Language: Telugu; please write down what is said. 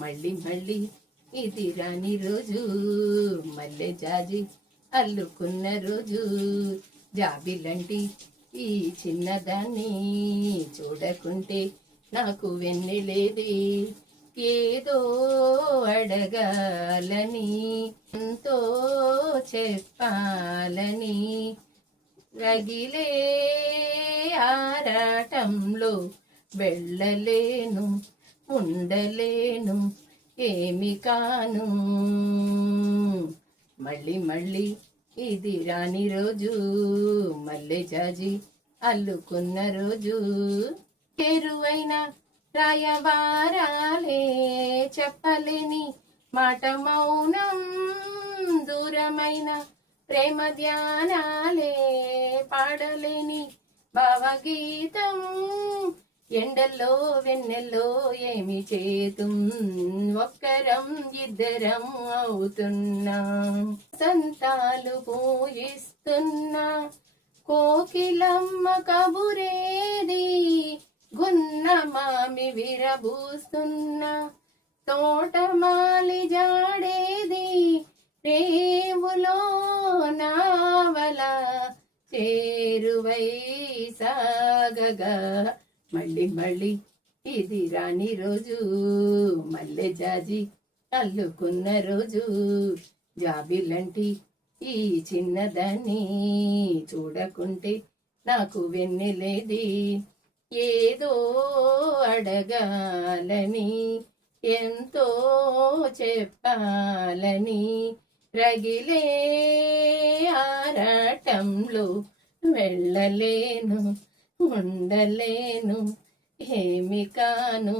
మళ్ళీ మళ్ళీ ఇది రాని రోజు, మల్లె జాజి అల్లుకున్న రోజు. జాబిలంటి ఈ చిన్నదాన్ని చూడకుంటే నాకు వెన్నెలేది. ఏదో అడగాలని, ఎంతో చెప్పాలని, రగిలే ఆరాటంలో వెళ్ళలేను, ఉండలేను, ఏమి కాను. మళ్ళీ మళ్ళీ ఇది రాని రోజు, మల్లె జాజి అల్లుకున్న రోజు. చేరువైన రాయవారాలే చెప్పలేని మాట మౌనం, దూరమైన ప్రేమ ధ్యానాలే పాడలేని భావగీతం. ఎండల్లో వెన్నెల్లో ఏమి చేతుం, ఒక్కరం ఇద్దరం అవుతున్నాం. సంతాలు పూజిస్తున్నా కోకిలమ్మ కబురేది, గున్న మామి విరబూస్తున్నా తోటమాలి జాడేది. రేవులో నావల చేరువై సాగగా, మళ్ళీ మళ్ళీ ఇది రాని రోజు, మల్లె జాజి అల్లుకున్న రోజు. జాబిలంటి ఈ చిన్నదాన్ని చూడకుంటే నాకు వెన్నెలేది. ఏదో అడగాలని, ఎంతో చెప్పాలని, రగిలే ఆరాటంలో వెళ్ళలేను, ఉండలేను, ఏమి కాను.